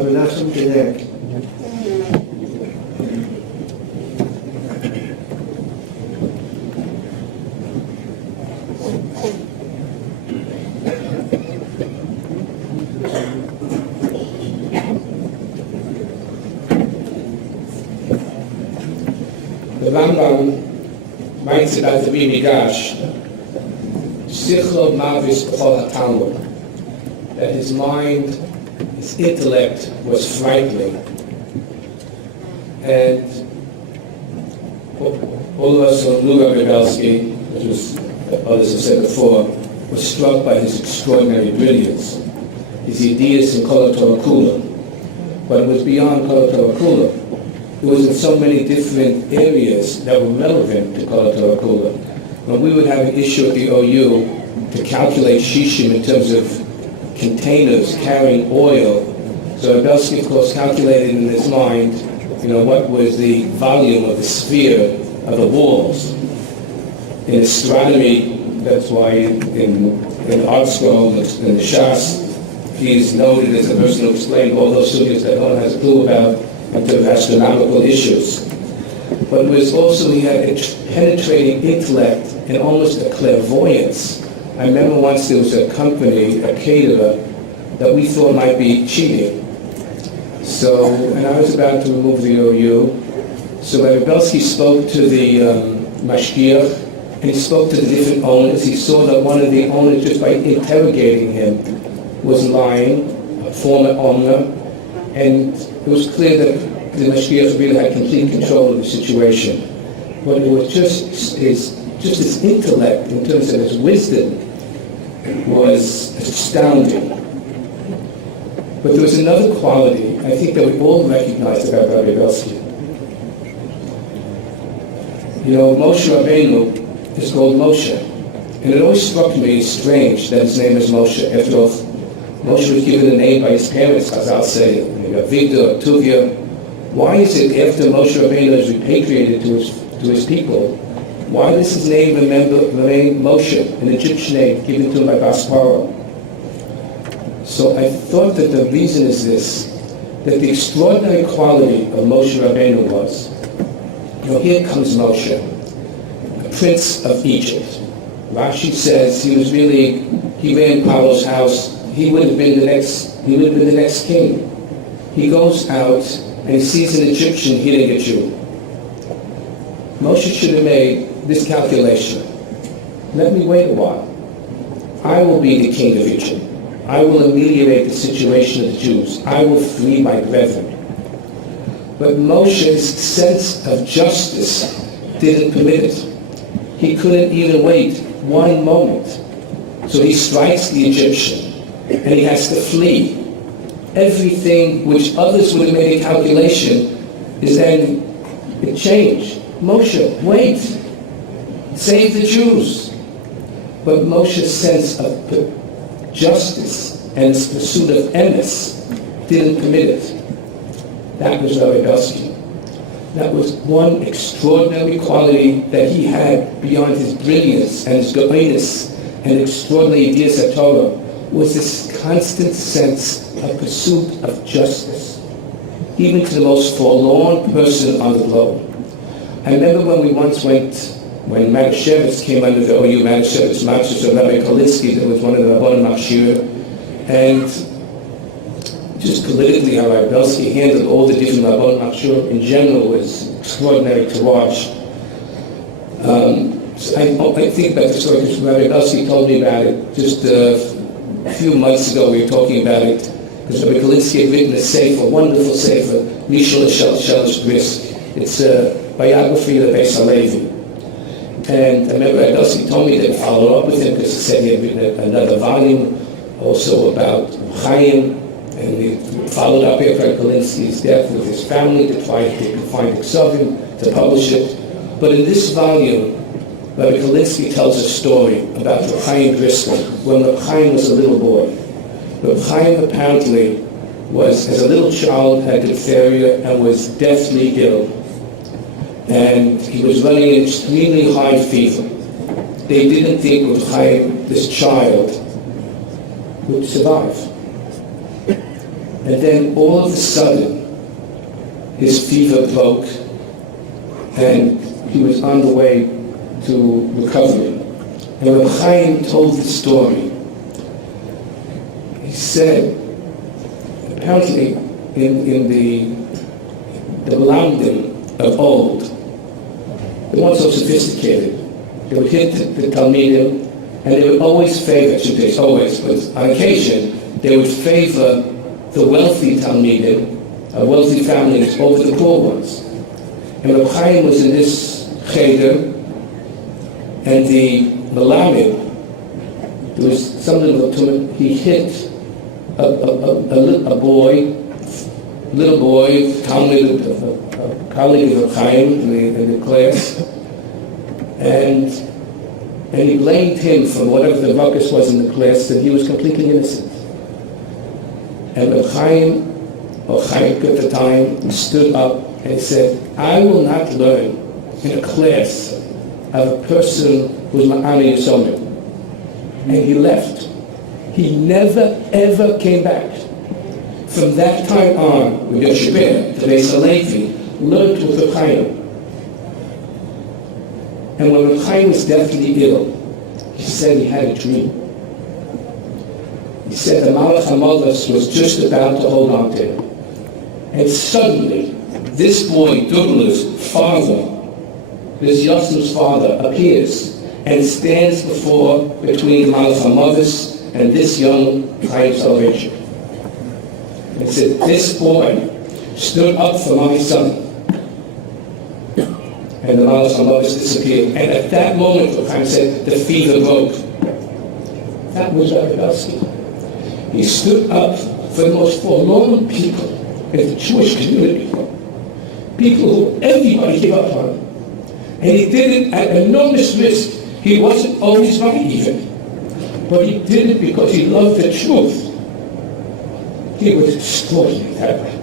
Rabbi Menachem Genack. The Rambam writes about the Migash, Sichlo Mavis B'chol HaTalmud, that his mind, his intellect was frightening. And all of us who knew Rabbi Belsky, which was, others have said before, was struck by his extraordinary brilliance, his ideas in Kol HaTorah Kula. But it was beyond Kol HaTorah Kula. It was in so many different areas that were relevant to Kol HaTorah Kula. When we would have an issue at the OU to calculate shishim in terms of containers carrying oil, so Belsky, of course, calculated in his mind, what was the volume of the sphere of the walls. In astronomy, that's why in art school, in the Shas, he's noted as a person who explained all those subjects that no one has a clue about in terms of astronomical issues. But it was also, he had a penetrating intellect and almost a clairvoyance. I remember once there was a company, a caterer, that we thought might be cheating. So, and I was about to remove the OU. So Rabbi Belsky spoke to the mashgiach, and he spoke to the different owners. He saw that one of the owners, just by interrogating him, was lying, a former owner, and it was clear that the mashgiach really had complete control of the situation. But it was just his intellect, in terms of his wisdom, was astounding. But there was another quality, I think, that we all recognized about Rabbi Belsky. Moshe Rabbeinu is called Moshe. And it always struck me strange that his name is Moshe. After all, Moshe was given a name by his parents, Chazal say, Avigdor, Tuvia. Why is it after Moshe Rabbeinu is repatriated to his people, why does his name remain Moshe, an Egyptian name given to him by Bas Paro? So I thought that the reason is this, that the extraordinary quality of Moshe Rabbeinu was, here comes Moshe, a prince of Egypt. Rashi says he ran Paro's house. He would have been the next king. He goes out and he sees an Egyptian hitting a Jew. Moshe should have made this calculation. Let me wait a while. I will be the king of Egypt. I will ameliorate the situation of the Jews. I will free my brethren. But Moshe's sense of justice didn't permit it. He couldn't even wait one moment. So he strikes the Egyptian, and he has to flee. Everything which others would have made a calculation is then a change. Moshe, wait. Save the Jews. But Moshe's sense of justice and his pursuit of emes didn't permit it. That was Rabbi Belsky. That was one extraordinary quality that he had beyond his brilliance and his goodness and extraordinary ideas of Torah, was this constant sense of pursuit of justice, even to the most forlorn person on the globe. I remember when we once went, when Manischewitz came under the OU Manischewitz Machus of Rabbi Kalinsky, that was one of the Rabbanim Machshir, and just politically how Rabbi Belsky handled all the different Rabbanim Machshir in general was extraordinary to watch. So I think about the story because Rabbi Belsky told me about it just a few months ago. We were talking about it because Rabbi Kalinsky had written a sefer, a wonderful sefer, Mishal Shalish Brisk. It's a biography of the Beis Halevi. And I remember Rabbi Belsky told me to follow up with him because he said he had written another volume also about Chaim, and we followed up after Rabbi Kalinsky's death with his family to try to find Ksavim to publish it. But in this volume, Rabbi Kalinsky tells a story about Reb Chaim Driscoll when Reb Chaim was a little boy. Reb Chaim apparently was, as a little child, had diphtheria and was deathly ill. And he was running an extremely high fever. They didn't think Reb Chaim, this child, would survive. And then all of a sudden, his fever broke, and he was on the way to recovery. And Reb Chaim told the story. He said, apparently in the Lamdim of old, they weren't so sophisticated. They would hit the Talmidim, and they would always favor, should always, but on occasion, they would favor the wealthy Talmidim, wealthy families, over the poor ones. And Reb Chaim was in this cheder, and the Melamed, there was something about him, he hit a little boy, Talmud, a colleague of Reb Chaim in the class, and he blamed him for whatever the ruckus was in the class, that he was completely innocent. And Reb Chaim, or Chaim at the time, stood up and said, I will not learn in a class of a person who's ma'ani yisomim. And he left. He never, ever came back. From that time on, with Yeshua, the Beis Halevi, learned with Reb Chaim. And when Reb Chaim was deathly ill, he said he had a dream. He said the Malach HaMolos was just about to hold on to him. And suddenly, this boy, Douglas' father, this Yosef's father, appears and stands between Malach HaMolos and this young Chaim salvation. And said, this boy stood up for my son. And the Malach HaMolos disappeared. And at that moment, Chaim said, the fever broke. That was Rabbi Belsky. He stood up for the most forlorn people in the Jewish community. People who everybody gave up on. And he did it at enormous risk. He wasn't always right even. But he did it because he loved the truth. He was extraordinary that way.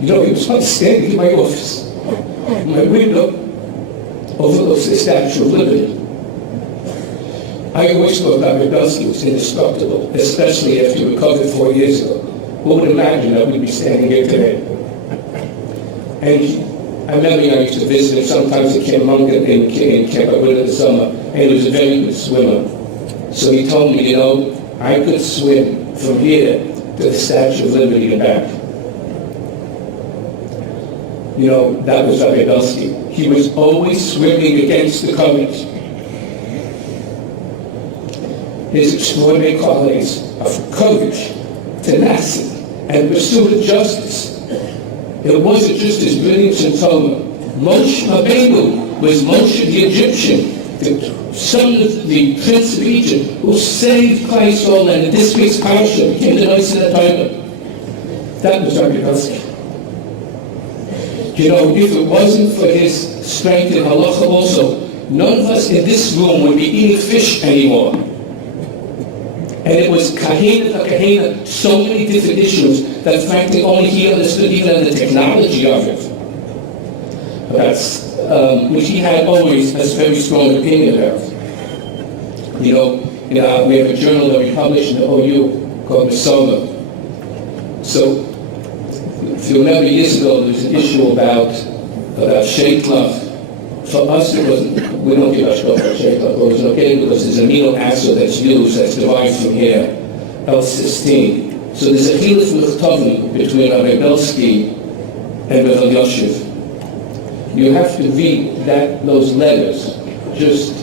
You know, he was standing in my office, my window, overlooks the Statue of Liberty. I always thought Rabbi Belsky was indestructible, especially after he recovered 4 years ago. Who would imagine that we'd be standing here today? And I remember I used to visit him sometimes in Camp Mungan in Camp in the summer, and he was a very good swimmer. So he told me, you know, I could swim from here to the Statue of Liberty and back. You know, that was Rabbi Belsky. He was always swimming against the current. His extraordinary qualities of courage, tenacity, and pursuit of justice. It wasn't just his brilliance in Torah. Moshe Rabbeinu was Moshe the Egyptian, the son of the prince of Egypt, who saved Christ all, and in this week's parasha became the voice of the Torah. That was Rabbi Belsky. You know, if it wasn't for his strength in halacha also, none of us in this room would be eating fish anymore. And it was kahena, so many different issues that frankly only he understood, even the technology of it. That's which he had always a very strong opinion about. You know, we have a journal that we publish in the OU called Masoma. So, if you remember years ago, there was an issue about sheitlach. For us, it wasn't, we don't give ashkot for sheitlach. It was okay because there's an amino acid that's used, that's derived from here, L-cysteine. So there's a chiluf mechtovim between Rabbi Belsky and Rav Yosef. You have to read those letters just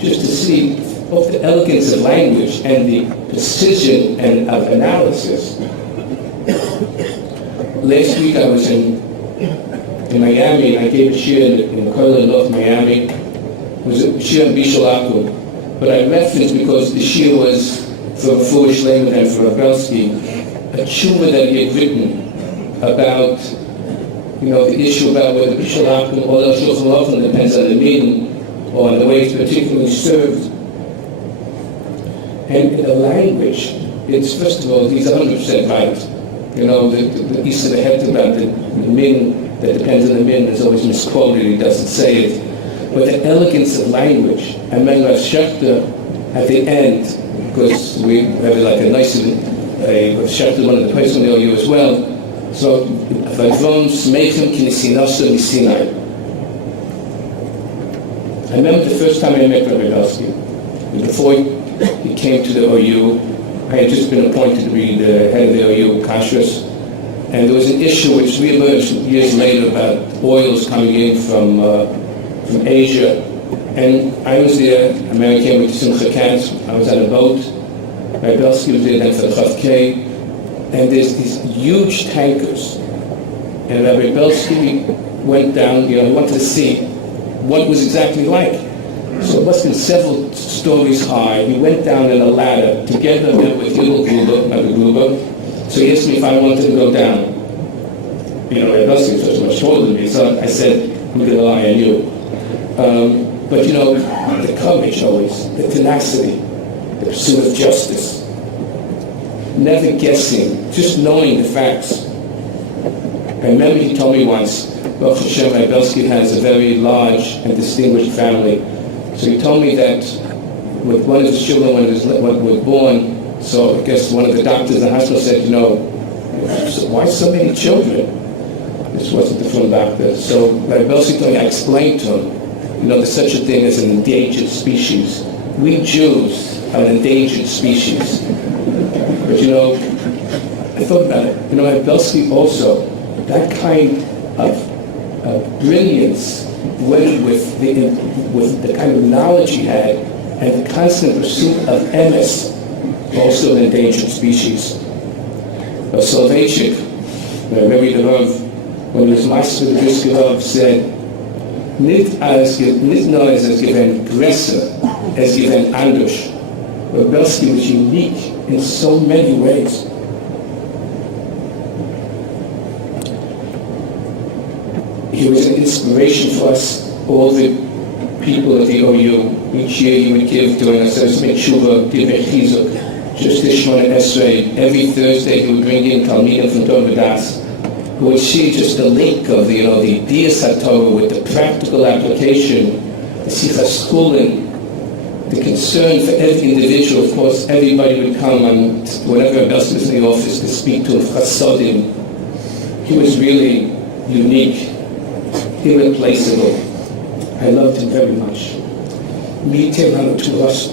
to see both the elegance of language and the precision and of analysis. Last week I was in Miami, and I gave a shiur in Kollel, North Miami. It was a shiur on Bishul Akum. But I referenced, because the shiur was for Foolish Layman and for Rav Belsky, a tshuva that he had written about, you know, the issue about whether Bishul Akum or the Shulchan Aruch depends on the meaning or on the way it's particularly served. And in the language, it's, first of all, he's 100% right. You know, the piece of the head about the min that depends on the min is always misquoted, he doesn't say it. But the elegance of language, and Rav Shechter at the end, because we have like a nice Shechter, one of the person in the OU as well. So, Vadron Smechem Kinisinaso Nisinai. I remember the first time I met Rabbi Belsky. Before he came to the OU, I had just been appointed to be the head of the OU Kashrus, and there was an issue which re-emerged years later about oils coming in from Asia. And I was there, America came with Simcha Katz, I was on a boat, Rabbi Belsky was there then for the Chav K, and there's these huge tankers. And Rabbi Belsky went down, he wanted to see what it was exactly like. So it must have been several stories high. He went down in a ladder together with Rabbi Gruber. So he asked me if I wanted to go down. Rabbi Belsky was much taller than me, so I said, I'm going to rely on you. But the courage always, the tenacity, the pursuit of justice, never guessing, just knowing the facts. I remember he told me once, Baruch Hashem, Rabbi Belsky has a very large and distinguished family. So he told me that with one of his children, when he was born, so I guess one of the doctors in the hospital said, why so many children? This wasn't the full doctor. So Rabbi Belsky told me, I explained to him, there's such a thing as an endangered species. We Jews are an endangered species. But I thought about it. Rabbi Belsky also, that kind of brilliance, blended with the kind of knowledge he had and the constant pursuit of emes, also an endangered species. Soloveitchik, Rabbi the Rav, when he was Master the Brisker Rav, said, Nicht nur as given Gresser, as given Andush. Rabbi Belsky was unique in so many ways. He was an inspiration for us, all the people at the OU. Each year he would give during a Sesame Tshuva, give a chizuk, just Shmona Esrei. Every Thursday he would bring in Talmidim from Torah Das, who would see just the link of the Dias HaTorah with the practical application, the Sichas Chulin, the concern for every individual. Of course, everybody would come on whatever else was in the office to speak to him, Chasodim. He was really unique, irreplaceable. I loved him very much. Meet him to us.